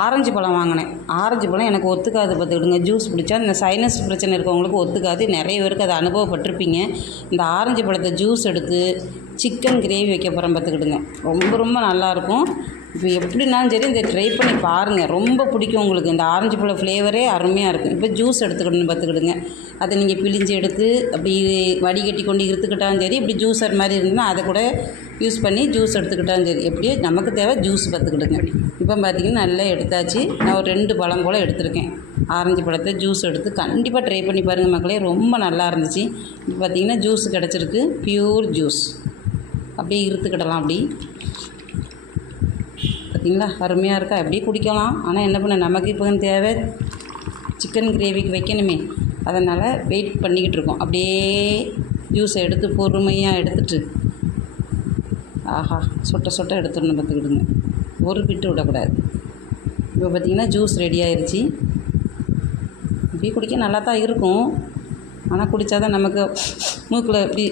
Orange பழம் வாங்கினேன். Orange பழம் எனக்கு ஒத்துக்காது பார்த்துக்கிடுங்க. ஜூஸ் பிடிச்சா இந்த சைனஸ் பிரச்சனை இருக்கவங்களுக்கு ஒத்துக்காது. நிறைய பேருக்கு அதை அனுபவப்பட்டிருப்பீங்க. இந்த ஆரஞ்சு பழத்தை ஜூஸ் எடுத்து சிக்கன் கிரேவி வைக்க போகிறேன் பார்த்துக்கிடுங்க. ரொம்ப ரொம்ப நல்லாயிருக்கும். இப்போ எப்படினாலும் சரி இந்த ட்ரை பண்ணி பாருங்கள். ரொம்ப பிடிக்கும் உங்களுக்கு. இந்த ஆரஞ்சு பழ ஃப்ளேவரே அருமையாக இருக்கும். இப்போ ஜூஸ் எடுத்துக்கிடணும் பார்த்துக்கிடுங்க. அதை நீங்கள் பிழிஞ்சு எடுத்து அப்படி வடிகட்டி கொண்டு இருத்துக்கிட்டாலும் சரி, இப்படி ஜூஸர் மாதிரி இருந்ததுன்னா அதை கூட யூஸ் பண்ணி ஜூஸ் எடுத்துக்கிட்டாலும் சரி. எப்படியோ நமக்கு தேவை ஜூஸ் பார்த்துக்கிடுங்க. இப்போ பார்த்திங்கன்னா நல்லா எடுத்தாச்சு. நான் ஒரு 2 பழம் போல் எடுத்திருக்கேன். ஆரஞ்சு பழத்தை ஜூஸ் எடுத்து கண்டிப்பாக ட்ரை பண்ணி பாருங்கள் மக்களே. ரொம்ப நல்லா இருந்துச்சு. இப்போ பார்த்திங்கன்னா ஜூஸ் கிடச்சிருக்கு. ப்யூர் ஜூஸ் அப்படியே இருத்துக்கிடலாம். அப்படி பார்த்திங்களா அருமையாக இருக்கா. அப்படியே குடிக்கலாம். ஆனால் என்ன பண்ண, நமக்கு இப்போ தேவை சிக்கன் கிரேவிக்கு வைக்கணுமே, அதனால் வெயிட் பண்ணிக்கிட்டு இருக்கோம். அப்படியே ஜூஸை எடுத்து பொறுமையாக எடுத்துட்டு ஆஹா சொட்ட சொட்ட எடுத்துடணும் பார்த்துக்கிடுங்க. ஒரு பிட்டு விடக்கூடாது. இப்போ பார்த்திங்கன்னா ஜூஸ் ரெடி ஆயிடுச்சு. இப்படி குடிக்க நல்லா தான் இருக்கும். ஆனால் குடித்தா தான் நமக்கு மூக்கில் இப்படி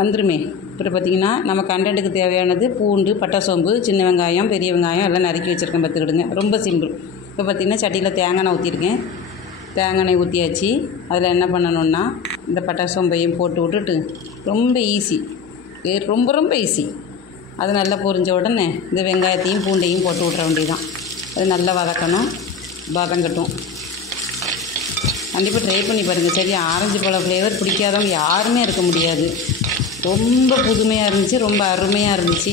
வந்துருமே. இப்போ பார்த்திங்கன்னா நம்ம கண்டென்ட்டுக்கு தேவையானது பூண்டு, பட்டை, சோம்பு, சின்ன வெங்காயம், பெரிய வெங்காயம் எல்லாம் நறுக்கி வச்சுருக்கேன் பார்த்துக்கிடுங்க. ரொம்ப சிம்பிள். இப்போ பார்த்திங்கன்னா சட்டியில் தேங்காய் எண்ணெய் ஊற்றிருக்கேன். தேங்காய் எண்ணெய் ஊற்றியாச்சு. அதில் என்ன பண்ணணுன்னா இந்த பட்டை சோம்பையும் போட்டு விட்டுட்டு ரொம்ப ஈஸி, ரொம்ப ரொம்ப ஈஸி. அது நல்லா பொரிஞ்ச உடனே இந்த வெங்காயத்தையும் பூண்டையும் போட்டு விட்ற வேண்டியதுதான். அது நல்லா வதக்கணும், வதங்கட்டும். கண்டிப்பாக ட்ரை பண்ணி பாருங்கள். சரி, ஆரஞ்சு பழ ஃப்ளேவர் பிடிக்காதவங்க யாருமே இருக்க முடியாது. ரொம்ப புதுமையாக இருந்துச்சு, ரொம்ப அருமையாக இருந்துச்சு.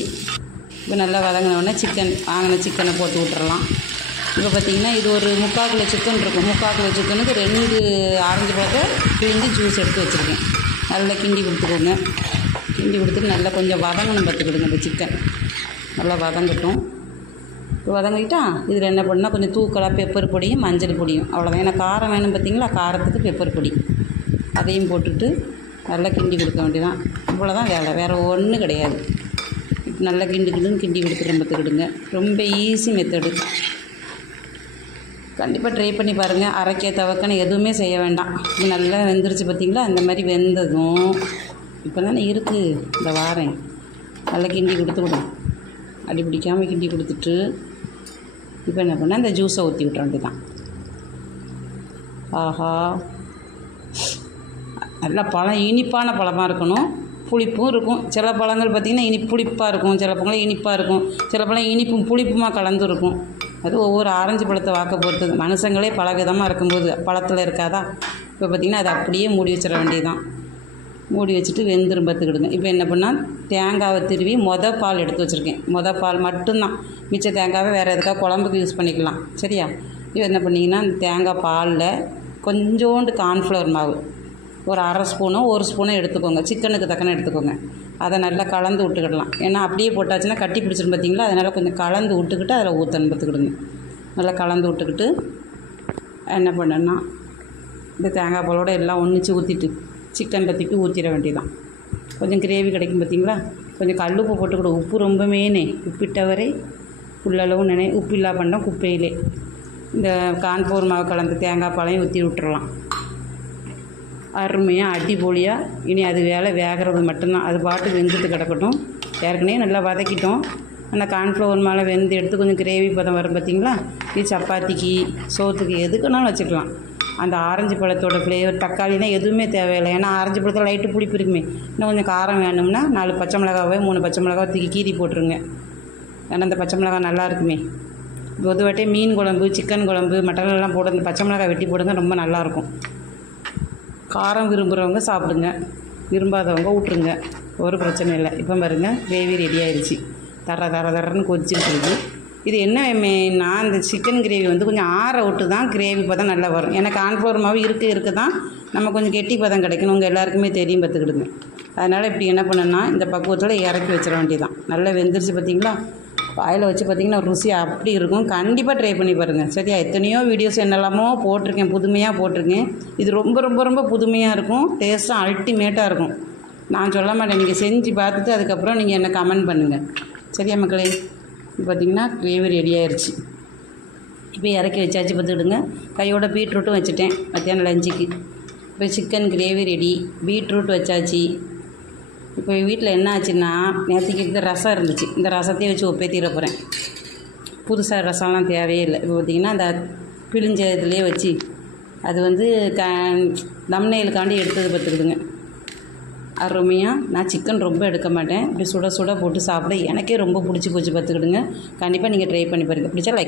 இப்போ நல்லா வதங்கினோடனே வாங்கின சிக்கனை போட்டு விட்டுறலாம். இப்போ பார்த்திங்கன்னா இது ஒரு 3/4 கிலோ சிக்கன் இருக்கும். 3/4 கிலோ சிக்கனுக்கு 2 ஆரஞ்சு பழத்தை பிழிஞ்சு ஜூஸ் எடுத்து வச்சுருக்கேன். நல்லா கிண்டி கொடுத்துக்கோங்க. கிண்டி கொடுத்துட்டு நல்லா கொஞ்சம் வதங்கணும் பார்த்துக்கிடுங்க. இந்த சிக்கன் நல்லா வதங்கட்டும். இப்போ வதங்கிட்டா இதில் என்ன பண்ணால் கொஞ்சம் தூக்கலாக பெப்பர் பொடியும் மஞ்சள் பொடியும் அவ்வளோதான். ஏன்னா காரம் வேணும் பார்த்திங்களா, காரத்துக்கு பெப்பர் பொடி அதையும் போட்டுட்டு நல்லா கிண்டி கொடுக்க வேண்டியதான். இவ்வளோதான் வேலை, வேறு ஒன்றும் கிடையாது. இப்போ நல்லா கிண்டி கொடுத்துட்டு பார்த்துக்கிடுங்க. ரொம்ப ஈஸி மெத்தடு. கண்டிப்பாக ட்ரை பண்ணி பாருங்கள். அரைக்க தவக்கன்னு எதுவுமே செய்ய வேண்டாம். இது நல்லா வெந்துருச்சு பார்த்திங்களா. இந்த மாதிரி வெந்ததும் இப்போ தானே இருக்குது இந்த வாரேன் நல்லா கிண்டி கொடுத்துவிடும். அடி பிடிக்காமல் கிண்டி கொடுத்துட்டு இப்போ என்ன பண்ணால் இந்த ஜூஸை ஊற்றி விட்ற வேண்டியதான். ஆஹா, நல்லா பழம் இனிப்பான பழமாக இருக்கணும், புளிப்பும் இருக்கும். சில பழங்கள் பார்த்திங்கன்னா புளிப்பாக இருக்கும், சில பழங்கள் இனிப்பாக இருக்கும், சில பழம் இனிப்பும் புளிப்புமாக கலந்து இருக்கும். அது ஒவ்வொரு ஆரஞ்சு பழத்தை வாக்க பொறுத்தது. மனுஷங்களே பல விதமாக இருக்கும்போது பழத்தில் இருக்காதா. இப்போ பார்த்திங்கன்னா அதை அப்படியே மூடி வச்சிட வேண்டியதுதான். மூடி வச்சுட்டு வெந்துரும் பார்த்துக்கிடுங்க. இப்போ என்ன பண்ணால் தேங்காவை திருவி பால் எடுத்து வச்சுருக்கேன். பால் மட்டும்தான். மிச்ச தேங்காவை வேறு எதுக்காக குழம்புக்கு யூஸ் பண்ணிக்கலாம். சரியா. இப்போ என்ன பண்ணிங்கன்னா அந்த தேங்காய் பாலில் கொஞ்சோண்டு கார்ன்ஃப்ளவர் மாவு ஒரு 1/2 ஸ்பூனோ 1 ஸ்பூனோ எடுத்துக்கோங்க. சிக்கனுக்கு தக்கன எடுத்துக்கோங்க. அதை நல்லா கலந்து விட்டுக்கிடலாம். ஏன்னா அப்படியே போட்டாச்சுன்னா கட்டி பிடிச்சிடும் பார்த்திங்களா. அதனால் கொஞ்சம் கலந்து விட்டுக்கிட்டு அதில் ஊற்றணும் பார்த்துக்கிடுங்க. நல்லா கலந்து விட்டுக்கிட்டு என்ன பண்ணணுன்னா இந்த தேங்காய் பாலோடு எல்லாம் ஒன்றிச்சு ஊற்றிட்டு சிக்கன் தூக்கி ஊற்றிட வேண்டியதான். கொஞ்சம் கிரேவி கிடைக்கும் பார்த்திங்களா. கொஞ்சம் கல்லுப்பு போட்டுக்கிட. உப்பு ரொம்ப மெயினே. உப்பிட்டவரை உள்ளளவும் உப்பு இல்லா பண்ணோம் குப்பையிலே. இந்த கார்ன்ஃப்ளவர் மாவு கலந்து தேங்காய் பாலையும் ஊற்றி விட்டுறலாம். அருமையாக அடிபொலியாக. இனி அது வேகிறது மட்டும்தான். அது பாட்டுக்கு வெந்துட்டு கிடக்கட்டும். ஏற்கனவே நல்லா வதக்கிட்டோம். ஆனால் கார்ன்ஃப்ளவர் மேலே வெந்து எடுத்து கொஞ்சம் கிரேவி பதம் வரும் பார்த்திங்களா. இது சப்பாத்திக்கு சோத்துக்கு எதுக்குனாலும் வச்சுக்கலாம். அந்த ஆரஞ்சு பழத்தோட ஃப்ளேவர், தக்காளினா எதுவுமே தேவையில்லை. ஏன்னா ஆரஞ்சு பழத்தில் லைட்டு புளிப்பு இருக்குமே. இன்னும் கொஞ்சம் காரம் வேணும்னா 4 பச்சை மிளகாவே 3 பச்சை மிளகாவை தூக்கி கீறி போட்டுருங்க. ஏன்னா அந்த பச்சை மிளகா நல்லா இருக்குமே. பொதுவாட்டே மீன் குழம்பு, சிக்கன் குழம்பு, மட்டன்லாம் போட இந்த பச்சை மிளகாய் வெட்டி போடுங்க, ரொம்ப நல்லாயிருக்கும். காரம் விரும்புகிறவங்க சாப்பிடுங்க, விரும்பாதவங்க விட்ருங்க, ஒரு பிரச்சனை இல்லை. இப்போ பாருங்கள் கிரேவி ரெடி ஆயிடுச்சு. தரன்னு கொதிச்சுட்டு இருக்குது. இது என்ன நான் இந்த சிக்கன் கிரேவி கொஞ்சம் ஆற விட்டு தான் கிரேவி பதம் நல்லா வரும். ஏன்னா கார்ன்ஃப்ளவர் மாவு இருக்க தான் நம்ம கொஞ்சம் கெட்டி பதம் கிடைக்கணும். உங்கள் எல்லாருக்குமே தெரியும் பார்த்துக்கிடுங்க. அதனால் இப்படி என்ன பண்ணணுன்னா இந்த பக்குவத்தில் இறக்கி வச்சிட வேண்டியதான். நல்லா வெந்துருச்சு பார்த்திங்களா. வாயில் வச்சு பார்த்திங்கன்னா ருசி அப்படி இருக்கும். கண்டிப்பாக ட்ரை பண்ணி பாருங்கள். சரியா. எத்தனையோ வீடியோஸ் என்னெல்லாமோ போட்டிருக்கேன், புதுமையாக போட்டிருக்கேன். இது ரொம்ப ரொம்ப ரொம்ப புதுமையாக இருக்கும். டேஸ்ட்டும் அல்டிமேட்டாக இருக்கும். நான் சொல்ல மாட்டேன், நீங்கள் செஞ்சு பார்த்துட்டு அதுக்கப்புறம் நீங்கள் என்ன கமெண்ட் பண்ணுங்கள். சரியா மக்களே. இப்போ பார்த்திங்கன்னா கிரேவி ரெடி ஆயிடுச்சு. இப்போ இறக்கி வச்சாச்சு பார்த்துக்கிடுங்க. கையோட பீட்ரூட்டும் வச்சுட்டேன் மத்தியானம் லஞ்சுக்கு. இப்போ சிக்கன் கிரேவி ரெடி, பீட்ரூட் வச்சாச்சு. இப்போ வீட்டில் என்ன ஆச்சுன்னா நேற்றுக்கு ரசம் இருந்துச்சு. இந்த ரசத்தையும் வச்சு ஒப்பேத்திட போகிறேன். புதுசாக ரசம்லாம் தேவையே இல்லை. இப்போ பார்த்திங்கன்னா அந்த பிழிஞ்ச இதுலேயே வச்சு அது வந்து தம்நெயிலுக்காண்டி எடுத்தது பார்த்துக்கிடுங்க. அருமையாக. நான் சிக்கன் ரொம்ப எடுக்க மாட்டேன். இப்படி சுட சுட போட்டு சாப்பிட எனக்கே ரொம்ப பிடிச்சி போச்சு பார்த்துக்கிடுங்க. கண்டிப்பாக நீங்கள் ட்ரை பண்ணி பாருங்கள். பிடிச்சா லைக்